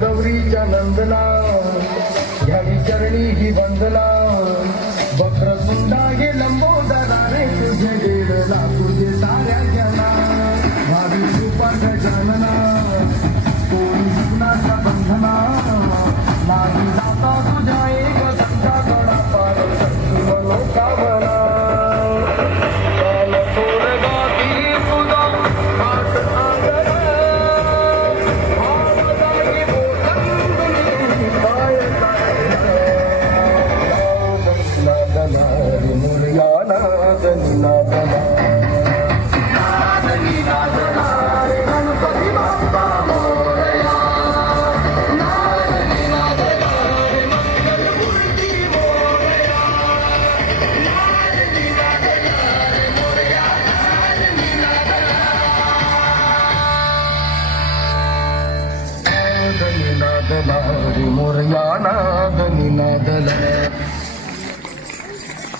गौरीच्या नंदना घ्यावी चरणी ही वंदना वक्रतुंडा हे लंबोदरा रे तुझे गेडला तुझे साऱ्या जना भावी कृपा गजानना कोणी सुनाचा बंधना नाही जाता तुझ्या एक संता गडा पार लोकावना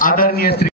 आदरणीय श्री